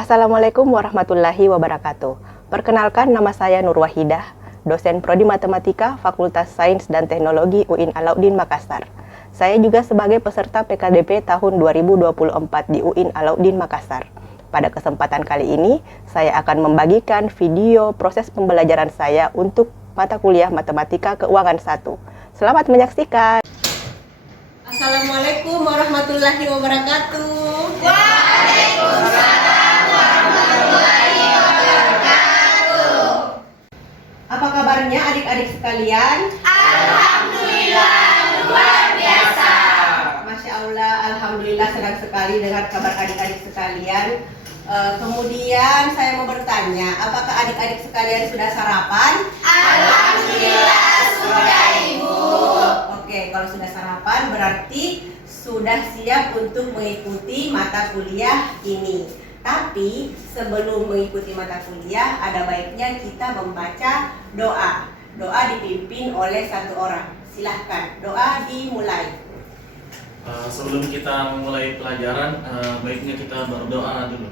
Assalamualaikum warahmatullahi wabarakatuh. Perkenalkan, nama saya Nur Wahidah, dosen Prodi Matematika Fakultas Sains dan Teknologi UIN Alauddin Makassar. Saya juga sebagai peserta PKDP tahun 2024 di UIN Alauddin Makassar. Pada kesempatan kali ini, saya akan membagikan video proses pembelajaran saya untuk mata kuliah Matematika Keuangan 1. Selamat menyaksikan. Assalamualaikum warahmatullahi wabarakatuh. Apa kabarnya adik-adik sekalian? Alhamdulillah, luar biasa. Masya Allah, Alhamdulillah senang sekali dengar kabar adik-adik sekalian. Kemudian saya mau bertanya, apakah adik-adik sekalian sudah sarapan? Alhamdulillah, sudah Ibu. Oke, kalau sudah sarapan berarti sudah siap untuk mengikuti mata kuliah ini. Tapi sebelum mengikuti mata kuliah, ada baiknya kita membaca doa. Doa dipimpin oleh satu orang. Silahkan, doa dimulai. Sebelum kita memulai pelajaran, baiknya kita berdoa dulu.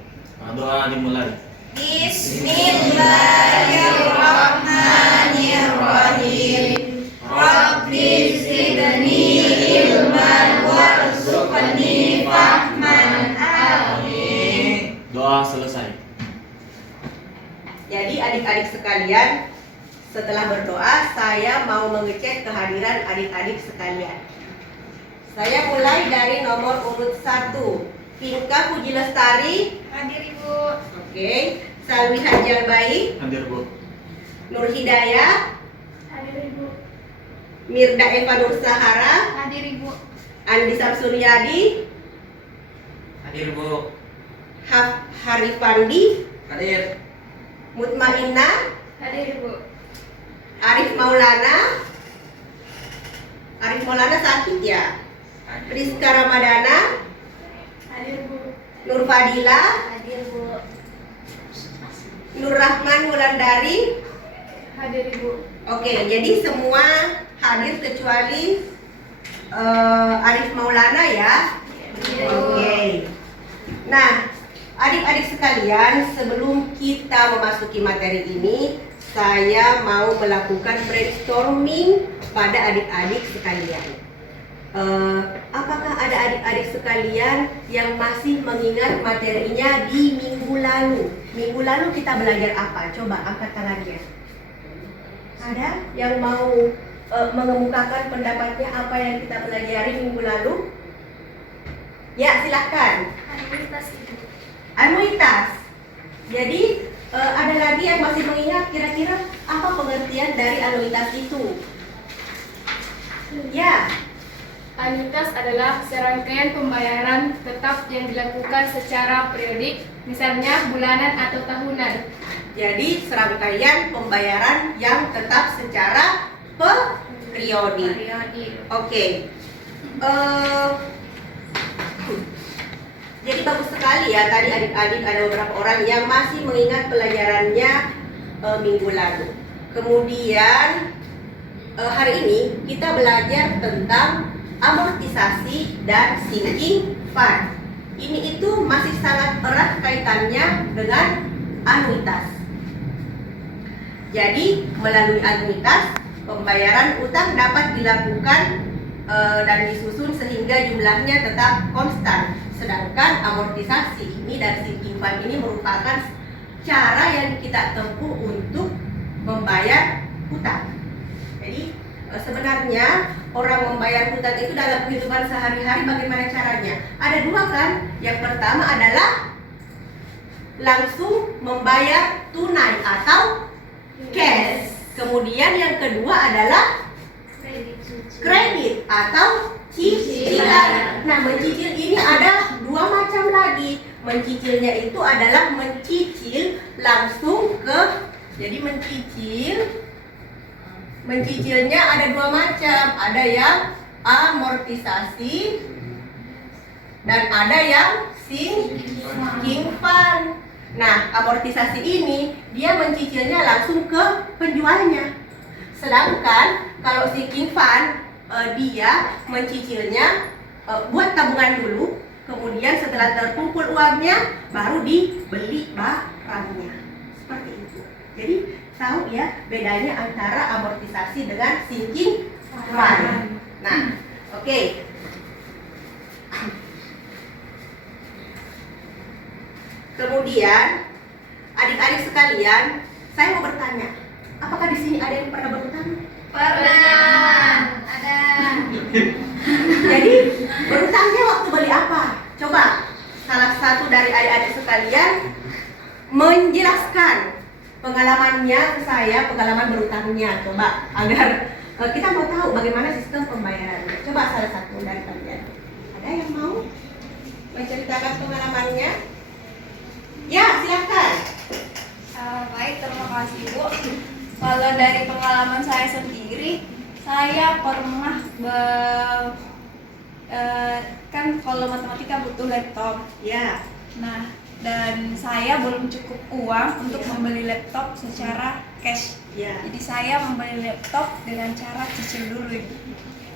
Doa dimulai. Bismillahirrahmanirrahim. Rabbi zidni ilman warzuqni fahman. Amin. Doa selesai. Jadi adik-adik sekalian, setelah berdoa, saya mau mengecek kehadiran adik-adik sekalian. Saya mulai dari nomor urut 1. Pinka Puji Lestari. Hadir Ibu. Oke. Salwi Hajar Baik. Hadir, Bu. Nur Hidayah. Hadir Ibu. Mirda Eva Nur Sahara. Hadir Ibu. Andi Samsuryadi. Hadir, Bu. Harifandi. Hadir. Mutmainah. Hadir Ibu. Arif Maulana. Arif Maulana sakit ya. Rizka Ramadana. Hadir Bu. Nur Fadila. Hadir Bu. Nur Rahman Wulandari. Hadir Ibu. Oke, jadi semua hadir kecuali Arif Maulana ya. Oke. Nah, adik-adik sekalian, sebelum kita memasuki materi ini, saya mau melakukan brainstorming pada adik-adik sekalian. Apakah ada adik-adik sekalian yang masih mengingat materinya di minggu lalu? Minggu lalu kita belajar apa? Coba angkat tangannya. Ada yang mau mengemukakan pendapatnya apa yang kita pelajari minggu lalu? Ya, silahkan. Anuitas Ibu. Anuitas. Jadi ada lagi yang masih mengingat kira-kira apa pengertian dari anuitas itu? Ya. Anuitas adalah serangkaian pembayaran tetap yang dilakukan secara periodik, misalnya bulanan atau tahunan. Jadi serangkaian pembayaran yang tetap secara periodik. Oke. Jadi bagus sekali ya, tadi adik-adik ada beberapa orang yang masih mengingat pelajarannya minggu lalu. Kemudian hari ini kita belajar tentang amortisasi dan sinking fund. Ini itu masih sangat erat kaitannya dengan anuitas. Jadi melalui anuitas, pembayaran utang dapat dilakukan dan disusun sehingga jumlahnya tetap konstan. Sedangkan amortisasi ini dan sinking fund ini merupakan cara yang kita tempuh untuk membayar hutang. Jadi sebenarnya orang membayar hutang itu dalam kehidupan sehari-hari bagaimana caranya? Ada dua kan? Yang pertama adalah langsung membayar tunai atau cash. Kemudian yang kedua adalah kredit atau cicilan. Nah, mencicil ini ada dua macam lagi. Mencicilnya itu adalah mencicil langsung ke, jadi mencicilnya ada dua macam. Ada yang amortisasi dan ada yang sinking fund. Nah, amortisasi ini dia mencicilnya langsung ke penjualnya. Sedangkan kalau sinking fund dia mencicilnya buat tabungan dulu, kemudian setelah terkumpul uangnya baru dibeli barangnya. Seperti itu. Jadi tahu ya bedanya antara amortisasi dengan sinking fund. Nah, oke. Kemudian adik-adik sekalian, saya mau bertanya, apakah di sini ada yang pernah berutang? Pernah. Ada. Jadi berutangnya waktu beli apa? Coba salah satu dari adik-adik sekalian menjelaskan pengalamannya ke saya, pengalaman berutangnya. Coba agar kita mau tahu bagaimana sistem pembayarannya. Coba salah satu dari kalian. Ada yang mau menceritakan pengalamannya? Ya, silakan. Baik, terima kasih Bu. Kalau dari pengalaman saya sendiri, saya pernah kan kalau matematika butuh laptop. Ya. Nah, dan saya belum cukup uang untuk membeli laptop secara cash. Ya. Jadi saya membeli laptop dengan cara cicil dulu.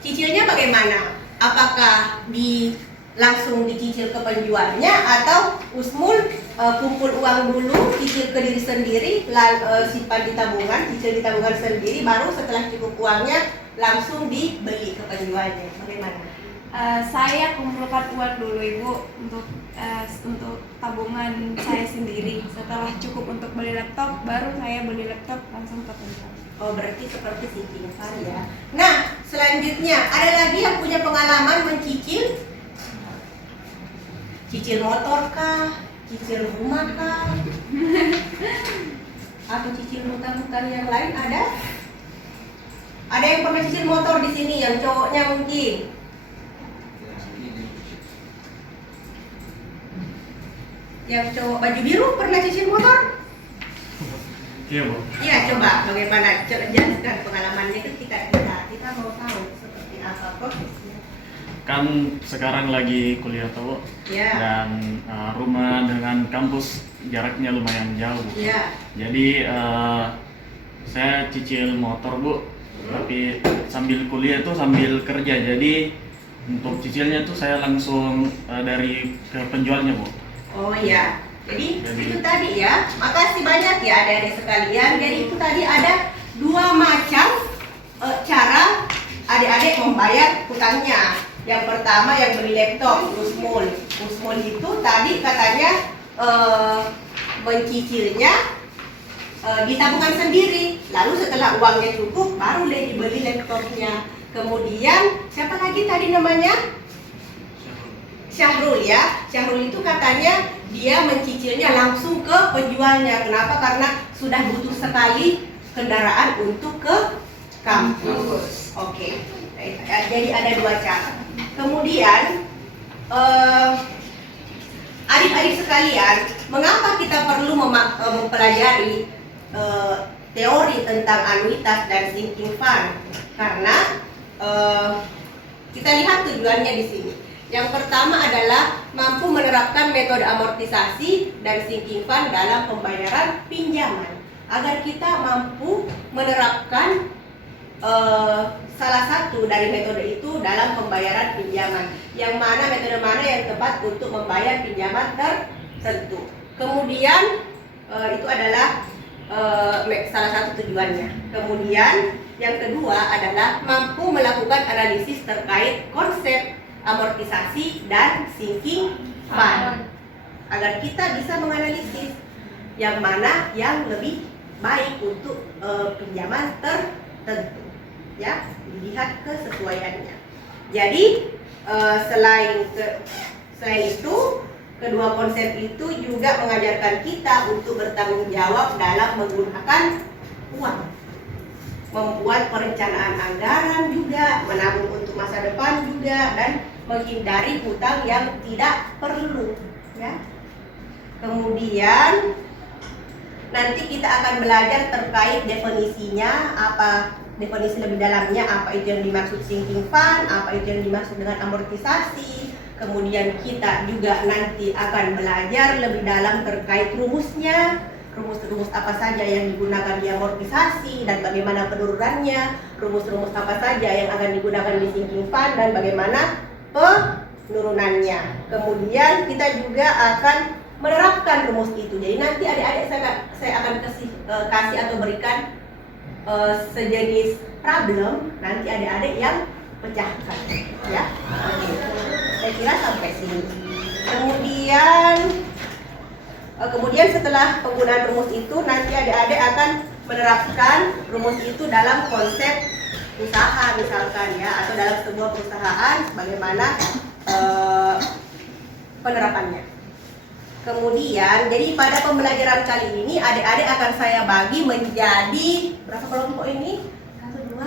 Cicilnya bagaimana? Apakah langsung dicicil ke penjualnya atau Usmul kumpul uang dulu, cicil ke diri sendiri, simpan di tabungan, cicil di tabungan sendiri, baru setelah cukup uangnya langsung dibeli ke penjualnya. Bagaimana? Saya kumpulkan uang dulu Ibu untuk tabungan saya sendiri. Setelah cukup untuk beli laptop, baru saya beli laptop langsung ke penjual. Oh, berarti seperti sinking fund ya. Nah, selanjutnya ada lagi yang punya pengalaman mencicil? Cicil motor kah? Cicil rumah kah? Atau cicil hutang-hutang yang lain ada? Ada yang pernah cicil motor di sini yang cowoknya mungkin? Yang cowok baju biru pernah cicil motor? Iya Bu. Iya, coba bagaimana? Jelaskan pengalamannya ketika kita mau tahu seperti apa prosesnya. Kan sekarang lagi kuliah tuh Bu. Ya. Dan rumah dengan kampus jaraknya lumayan jauh Bu. Iya. Jadi saya cicil motor Bu, tapi sambil kuliah tuh sambil kerja. Jadi untuk cicilnya tuh saya langsung dari ke penjualnya Bu. Oh iya. Jadi itu tadi ya. Makasih banyak ya adik-adik sekalian. Jadi itu tadi ada dua macam cara adik-adik membayar hutangnya. Yang pertama yang beli laptop, Usmul. Usmul itu tadi katanya mencicilnya di tabungan sendiri. Lalu setelah uangnya cukup, baru deh dibeli laptopnya. Kemudian siapa lagi tadi namanya? Syahrul ya. Syahrul itu katanya dia mencicilnya langsung ke penjualnya. Kenapa? Karena sudah butuh sekali kendaraan untuk ke kampus. Oke. Jadi ada dua cara. Kemudian adik-adik sekalian, mengapa kita perlu mempelajari teori tentang anuitas dan sinking fund? Karena kita lihat tujuannya di sini. Yang pertama adalah mampu menerapkan metode amortisasi dan sinking fund dalam pembayaran pinjaman. Agar kita mampu menerapkan salah satu dari metode itu dalam pembayaran pinjaman. Yang mana metode mana yang tepat untuk membayar pinjaman tertentu. Kemudian itu adalah salah satu tujuannya. Kemudian yang kedua adalah mampu melakukan analisis terkait konsep amortisasi dan sinking fund agar kita bisa menganalisis yang mana yang lebih baik untuk pinjaman tertentu ya, dilihat kesesuaiannya. Jadi selain itu kedua konsep itu juga mengajarkan kita untuk bertanggung jawab dalam menggunakan uang, membuat perencanaan anggaran juga, menabung untuk masa depan juga, dan menghindari hutang yang tidak perlu ya. Kemudian nanti kita akan belajar terkait definisinya, apa definisi lebih dalamnya, apa itu yang dimaksud sinking fund, apa itu yang dimaksud dengan amortisasi. Kemudian kita juga nanti akan belajar lebih dalam terkait rumusnya, rumus-rumus apa saja yang digunakan di amortisasi dan bagaimana penurunannya, rumus-rumus apa saja yang akan digunakan di sinking fund dan bagaimana penurunannya. Kemudian kita juga akan menerapkan rumus itu. Jadi nanti adik-adik saya akan kasih atau berikan sejenis problem, nanti adik-adik yang pecahkan, ya. Oke. Saya kira sampai sini. Kemudian setelah penggunaan rumus itu, nanti adik-adik akan menerapkan rumus itu dalam konsep usaha misalkan, ya, atau dalam sebuah perusahaan, bagaimana penerapannya. Kemudian, jadi pada pembelajaran kali ini adik-adik akan saya bagi menjadi berapa kelompok ini? 1, 2,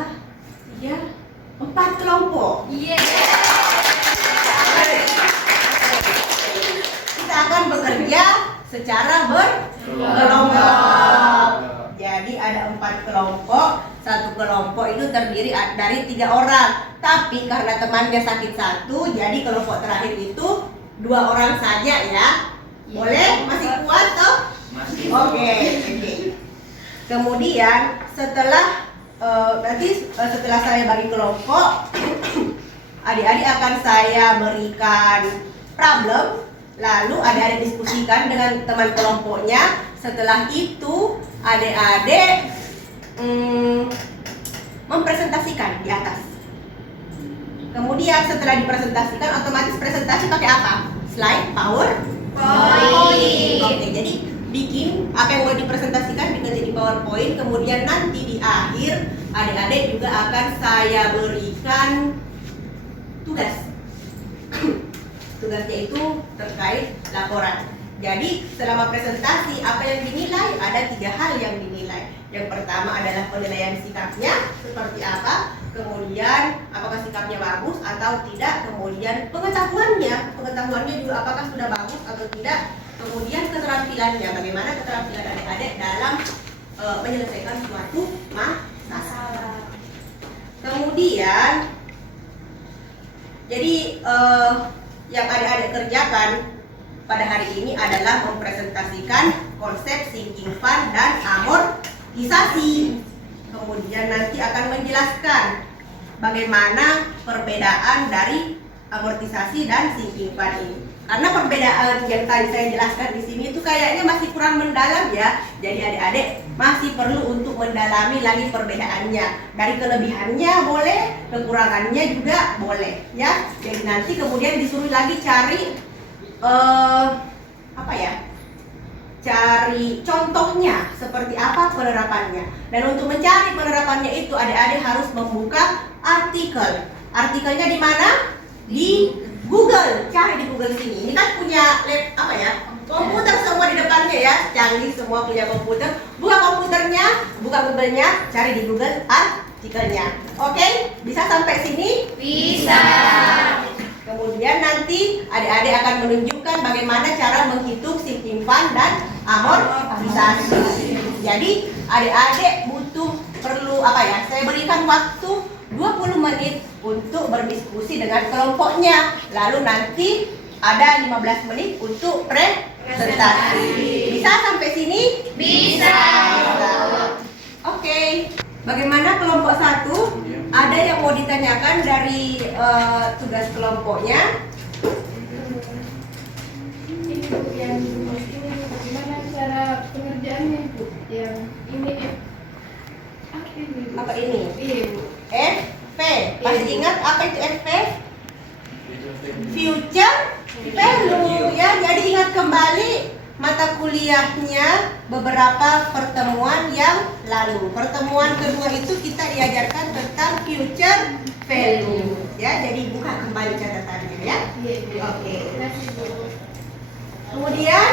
3, 4 kelompok. Kita akan bekerja secara berkelompok. Jadi ada 4 kelompok. Satu kelompok itu terdiri dari 3 orang. Tapi karena temannya sakit 1, jadi kelompok terakhir itu 2 orang saja, ya. Boleh? Masih kuat toh? Masih. Oke. Kemudian setelah setelah saya bagi kelompok, adik-adik akan saya berikan problem, lalu adik-adik diskusikan dengan teman kelompoknya. Setelah itu adik-adik mempresentasikan di atas. Kemudian setelah dipresentasikan, otomatis presentasi pakai apa? Slide, PowerPoint. Oke, jadi bikin apa yang mau dipresentasikan diganti di PowerPoint. Kemudian nanti di akhir adik-adik juga akan saya berikan tugas. Tugasnya itu terkait laporan. Jadi selama presentasi apa yang dinilai? Ada 3 hal yang dinilai. Yang pertama adalah penilaian sikapnya seperti apa, kemudian apakah sikapnya bagus atau tidak, kemudian pengetahuannya juga apakah sudah bagus atau tidak, kemudian keterampilannya, bagaimana keterampilan adik-adik dalam menyelesaikan suatu masalah. Kemudian jadi yang adik-adik kerjakan pada hari ini adalah mempresentasikan konsep sinking fund dan amortisasi. Kemudian nanti akan menjelaskan bagaimana perbedaan dari amortisasi dan sinking fund ini. Karena perbedaan yang tadi saya jelaskan di sini itu kayaknya masih kurang mendalam, ya. Jadi adik-adik masih perlu untuk mendalami lagi perbedaannya. Dari kelebihannya boleh, kekurangannya juga boleh, ya. Jadi nanti kemudian disuruh lagi cari cari contohnya seperti apa penerapannya. Dan untuk mencari penerapannya itu adik-adik harus membuka artikel. Artikelnya di mana? Di Google. Cari di Google sini. Ini kan punya komputer semua di depannya, ya. Canggih semua punya komputer. Buka komputernya, buka Google-nya, cari di Google artikelnya. Oke? Bisa sampai sini? Bisa. Kemudian nanti adik-adik akan menunjukkan bagaimana cara menghitung sinking fund dan amortisasi. Jadi adik-adik perlu saya berikan waktu 20 menit untuk berdiskusi dengan kelompoknya. Lalu nanti ada 15 menit untuk presentasi. Bisa sampai sini? Bisa. Oke. Bagaimana kelompok 1? Ada yang mau ditanyakan dari tugas kelompoknya? Ini Bu, yang ini bagaimana cara pengerjaannya Bu? Yang ini Apa ini? Iya Bu. FP. Masih ingat apa itu FP? Future value, ya. Jadi ingat kembali mata kuliahnya beberapa pertemuan yang lalu. Pertemuan kedua itu kita diajarkan tentang future value, ya. Jadi buka kembali catatannya, ya. Iya. Oke. Terima kasih Bu. Kemudian,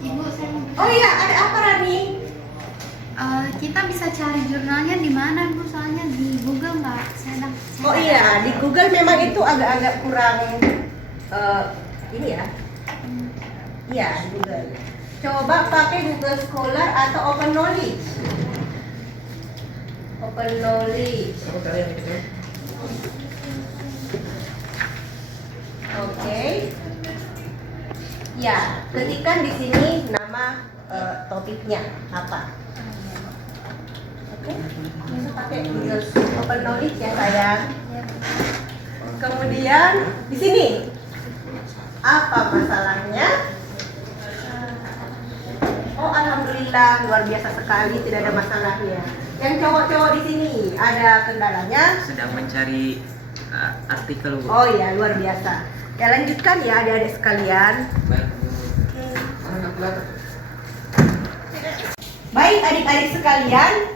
Ibu, saya mau oh iya, ada apa Rani? kita bisa cari jurnalnya di mana Bu? Soalnya di Google nggak. Oh iya, di Google memang itu agak-agak kurang ini, ya. Iya, Google. Coba pakai Google Scholar atau Open Knowledge. Open Knowledge. Oke. Ya, ketikkan di sini nama topiknya apa. Oke. Bisa pakai Google Open Knowledge, ya sayang. Kemudian di sini Apa masalahnya? Oh, alhamdulillah, luar biasa sekali, tidak ada masalahnya. Yang cowok-cowok di sini ada kendalanya? Sedang mencari artikel, Bu. Oh iya, luar biasa. Ya lanjutkan ya adik-adik sekalian. Baik. Baik adik-adik sekalian,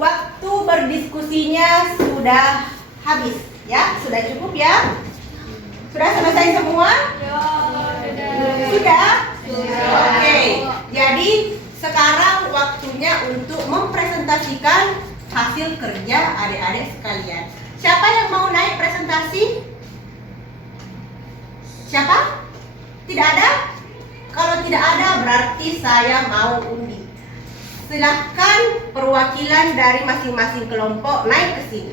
waktu berdiskusinya sudah habis ya, sudah cukup ya? Sudah selesai semua? Sudah? Oke, jadi sekarang waktunya untuk mempresentasikan hasil kerja adik-adik sekalian. Siapa yang mau naik presentasi? Siapa? Tidak ada? Kalau tidak ada berarti saya mau undi. Silahkan perwakilan dari masing-masing kelompok naik ke sini.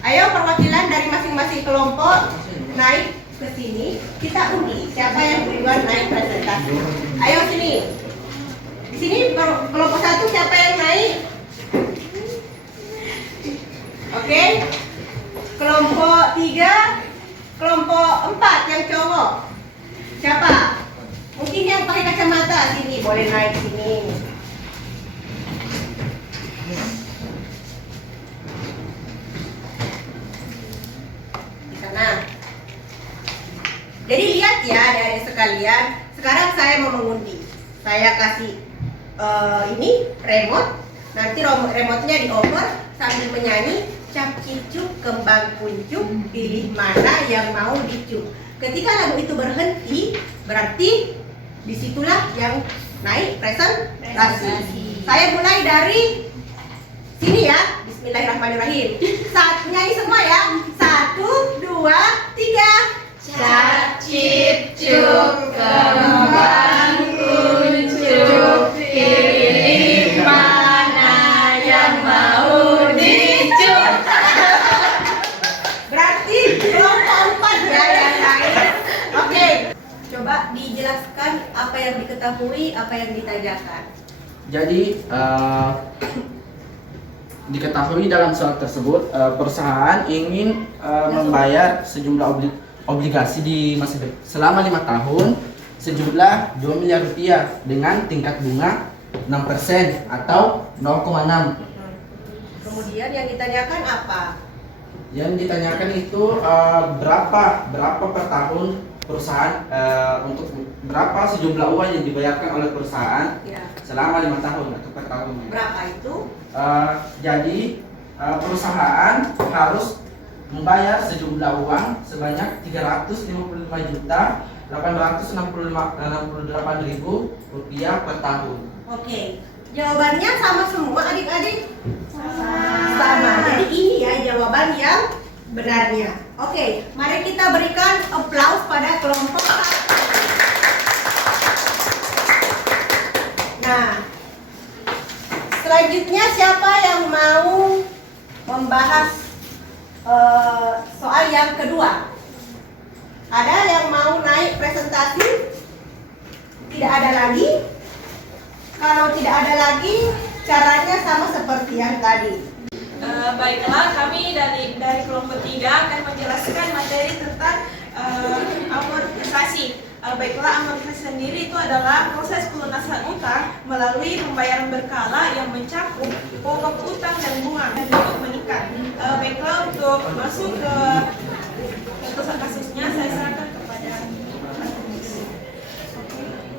Ayo perwakilan dari masing-masing kelompok naik ke sini. Kita undi siapa yang duluan naik presentasi. Ayo sini. Di sini kelompok 1 siapa yang naik? Oke. Kelompok 3, kelompok 4 yang cowok. Siapa? Mungkin yang pakai kacamata sini boleh naik sini. Di sana. Jadi lihat ya adik-adik sekalian. Sekarang saya mau mengundi. Saya kasih ini remote. Nanti remote-nya dioper sambil menyanyi cap cicuk kembang kuncup, pilih mana yang mau dicuk. Ketika lagu itu berhenti, berarti disitulah yang naik presentasi. Saya mulai dari sini ya. Bismillahirrahmanirrahim. Nyanyi semua ya. 1, 2, 3. Cap cicuk kembang kuncup, pilih mana yang mau dicuk. Berarti kelompok 4 ya yang naik. Oke, coba dijelaskan apa yang diketahui, apa yang ditanyakan. Jadi diketahui dalam surat tersebut perusahaan ingin membayar sejumlah obligasi di masa depan selama 5 tahun sejumlah 2 miliar rupiah dengan tingkat bunga 6% atau 0,6. Kemudian yang ditanyakan apa? Yang ditanyakan itu berapa per tahun perusahaan untuk berapa sejumlah uang yang dibayarkan oleh perusahaan Ya. selama 5 tahun atau per tahun. Berapa itu? Jadi perusahaan harus membayar sejumlah uang sebanyak 355.868.000 rupiah per tahun. Oke. Jawabannya sama semua adik-adik? Sama. Jadi ini ya jawaban yang benarnya. Oke, mari kita berikan aplaus pada kelompok 1. Nah, selanjutnya siapa yang mau membahas soal yang kedua? Ada yang mau naik presentasi? Tidak ada lagi? Kalau tidak ada lagi, caranya sama seperti yang tadi. Baiklah, kami dari kelompok 3 akan menjelaskan materi tentang amortisasi. Baiklah, amortisasi sendiri itu adalah proses pelunasan utang melalui pembayaran berkala yang mencakup pokok utang dan bunga dan untuk meningkat. Baiklah, untuk masuk ke kasusnya saya serahkan kepada.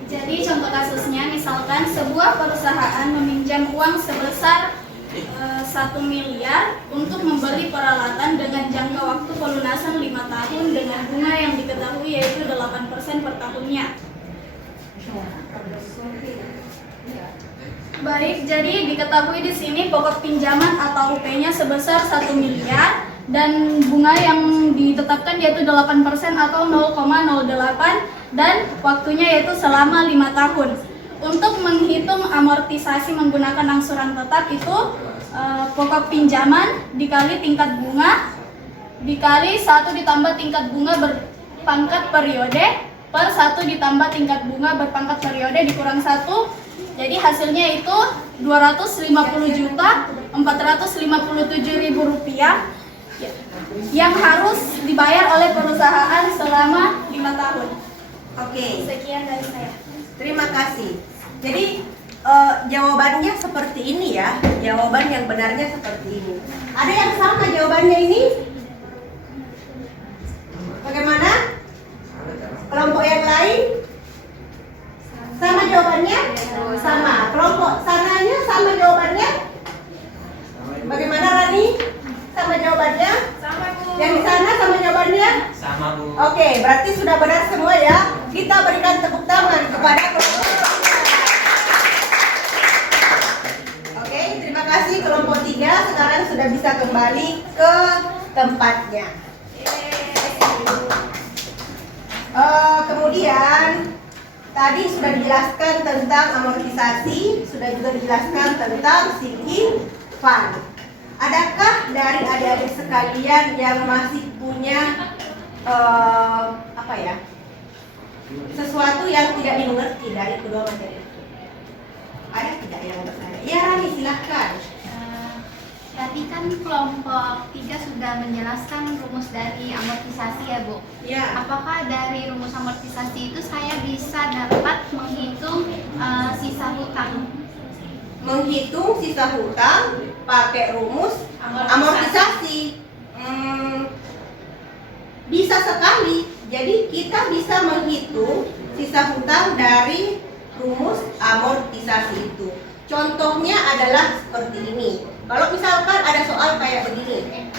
Jadi contoh kasusnya misalkan sebuah perusahaan meminjam uang sebesar 1 miliar untuk membeli peralatan dengan jangka waktu pelunasan 5 tahun dengan bunga yang diketahui yaitu 8% per tahunnya. Baik, jadi diketahui di sini pokok pinjaman atau UP-nya sebesar 1 miliar dan bunga yang ditetapkan yaitu 8% atau 0,08 dan waktunya yaitu selama 5 tahun. Untuk menghitung amortisasi menggunakan angsuran tetap itu pokok pinjaman dikali tingkat bunga dikali 1 ditambah tingkat bunga berpangkat periode per 1 ditambah tingkat bunga berpangkat periode dikurang 1. Jadi hasilnya itu 250.457.000 rupiah yang harus dibayar oleh perusahaan selama 5 tahun. Oke, Sekian dari saya. terima kasih. Jadi jawabannya seperti ini ya. Jawaban yang benarnya seperti ini. Ada yang sama jawabannya ini? Bagaimana? Kelompok yang lain? Sama jawabannya? Sama. Kelompok sananya sama jawabannya? Bagaimana Rani? Sama jawabannya? Sama Bu. Yang di sana sama jawabannya? Sama Bu. Oke, berarti sudah benar semua ya. Kita berikan tepuk tangan kepada kelompok. Oke, terima kasih kelompok 3. Sekarang sudah bisa kembali ke tempatnya. Kemudian tadi sudah dijelaskan tentang amortisasi, sudah juga dijelaskan tentang sinking fund. Adakah dari adik-adik sekalian yang masih punya sesuatu yang tidak dimengerti dari kedua materi itu? Ada tidak yang bertanya? Ya Rani, silahkan. Tadi kan kelompok 3 sudah menjelaskan rumus dari amortisasi ya Bu. Ya. Apakah dari rumus amortisasi itu saya bisa dapat menghitung sisa hutang? Menghitung sisa hutang pakai rumus amortisasi. Bisa sekali. Jadi kita bisa menghitung sisa hutang dari rumus amortisasi itu. Contohnya adalah seperti ini. Kalau misalkan ada soal kayak begini,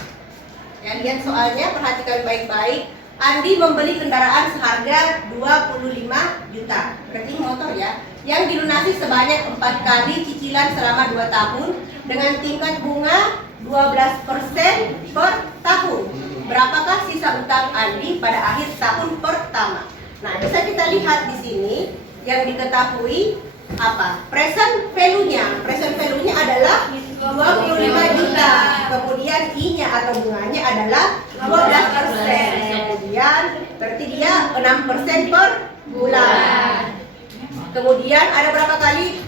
ya lihat soalnya, perhatikan baik-baik. Andi membeli kendaraan seharga 25 juta, berarti motor ya, yang dilunasi sebanyak 4 kali cicilan selama 2 tahun dengan tingkat bunga 12% per tahun. Berapakah sisa utang Andi pada akhir tahun pertama? Nah, bisa kita lihat di sini yang diketahui apa? Present value-nya. Present value-nya adalah 25 juta. Kemudian I-nya atau bunganya adalah 12%. Kemudian berarti dia 6% per bulan. Kemudian ada berapa kali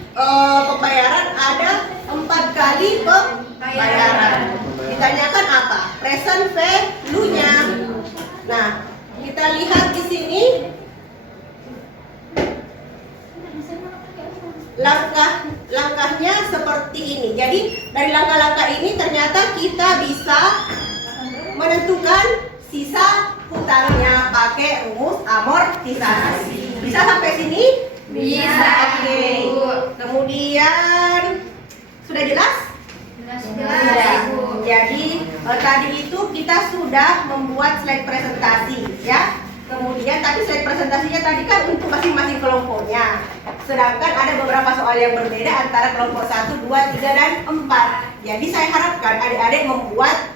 pembayaran? Ada 4 kali pembayaran. Ditanyakan apa? Present value-nya. Nah, kita lihat di sini langkahnya seperti ini. Jadi dari langkah-langkah ini ternyata kita bisa menentukan sisa hutangnya pakai rumus amortisasi. Bisa sampai sini? Bisa. Oke. Kemudian sudah jelas? Sudah. Jadi tadi itu kita sudah membuat slide presentasi ya. Kemudian tapi slide presentasinya tadi kan untuk masing-masing kelompoknya. Sedangkan ada beberapa soal yang berbeda antara kelompok 1, 2, 3, dan 4. Jadi saya harapkan adik-adik membuat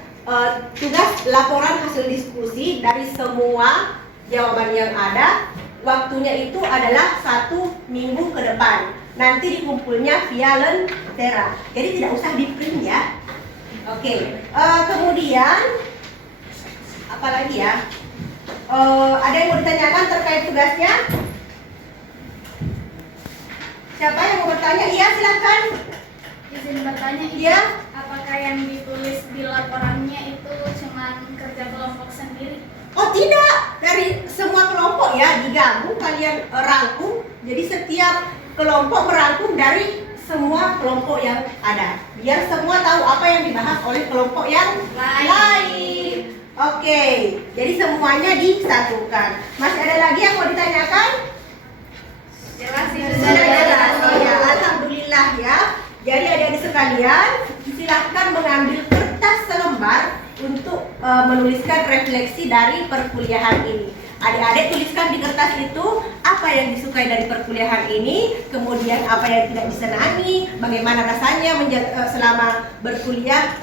tugas laporan hasil diskusi dari semua jawaban yang ada. Waktunya itu adalah 1 minggu ke depan. Nanti dikumpulnya via Lentera. Jadi tidak usah di print ya. Oke. Kemudian apa lagi ya? Ada yang mau ditanyakan terkait tugasnya? Siapa yang mau bertanya? Iya, silakan. Izin bertanya, Iya. apakah yang ditulis di laporannya itu cuma kerja kelompok sendiri? Oh tidak, dari semua kelompok ya digabung, kalian rangkum. Jadi setiap kelompok merangkum dari semua kelompok yang ada. Biar semua tahu apa yang dibahas oleh kelompok yang lain. Oke, jadi semuanya disatukan. Masih ada lagi yang mau ditanyakan? Jelas Sudah jelas. Oh ya, alhamdulillah ya. Jadi adik-adik sekalian, silahkan mengambil kertas selembar untuk menuliskan refleksi dari perkuliahan ini. Adik-adik tuliskan di kertas itu apa yang disukai dari perkuliahan ini, kemudian apa yang tidak disenangi, bagaimana rasanya selama berkuliah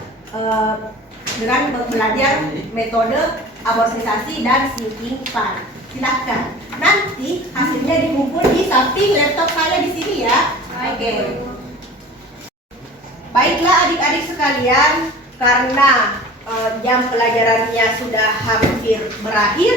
dengan belajar metode amortisasi dan sinking fund. Silahkan. Nanti hasilnya dikumpul di samping laptop saya di sini ya. Oke. Baiklah adik-adik sekalian, karena jam pelajarannya sudah hampir berakhir,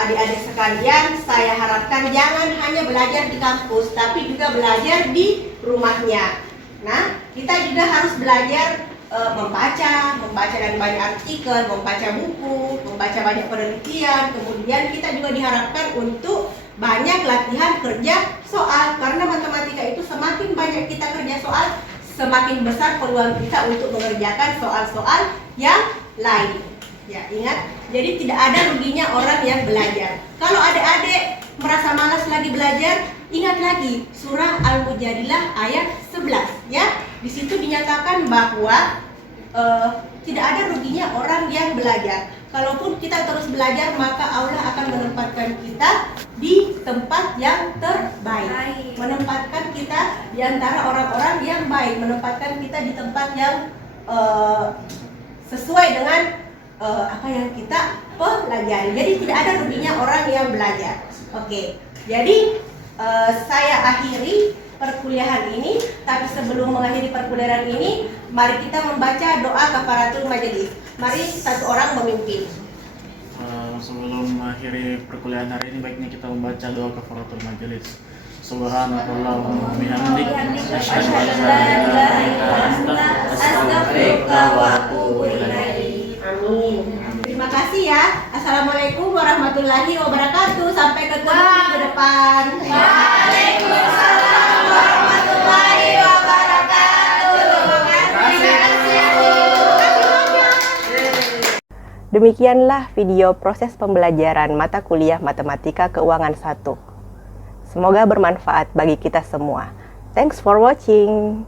adik-adik sekalian, saya harapkan jangan hanya belajar di kampus, tapi juga belajar di rumahnya. Nah, kita juga harus belajar membaca dan banyak artikel, membaca buku, membaca banyak penelitian. Kemudian kita juga diharapkan untuk banyak latihan kerja soal, karena matematika itu semakin banyak kita kerja soal, semakin besar peluang kita untuk mengerjakan soal-soal yang lain. Ya, ingat, jadi tidak ada ruginya orang yang belajar. Kalau adik-adik merasa malas lagi belajar, ingat lagi surah Al-Mujadilah ayat 11 ya. Di situ dinyatakan bahwa tidak ada ruginya orang yang belajar. Kalaupun kita terus belajar, maka Allah akan menempatkan kita di tempat yang terbaik, menempatkan kita di antara orang-orang yang baik, menempatkan kita di tempat yang sesuai dengan apa yang kita pelajari. Jadi tidak ada ruginya orang yang belajar. Oke, jadi saya akhiri perkuliahan ini. Tapi sebelum mengakhiri perkuliahan ini, mari kita membaca doa kafaratul majelis. Mari satu orang memimpin. Sebelum mengakhiri perkuliahan hari ini, baiknya kita membaca doa kafaratul majelis. Subhanallahumma wa bihamdik, asyhadu an la ilaha illa anta, astaghfiruka wa atubu ilaik. Amin. Terima kasih ya. Assalamualaikum warahmatullahi wabarakatuh. Sampai ketemu minggu depan. Waalaikumsalam warahmatullahi wabarakatuh. Terima kasih. Demikianlah video proses pembelajaran mata kuliah Matematika Keuangan 1. Semoga bermanfaat bagi kita semua. Thanks for watching.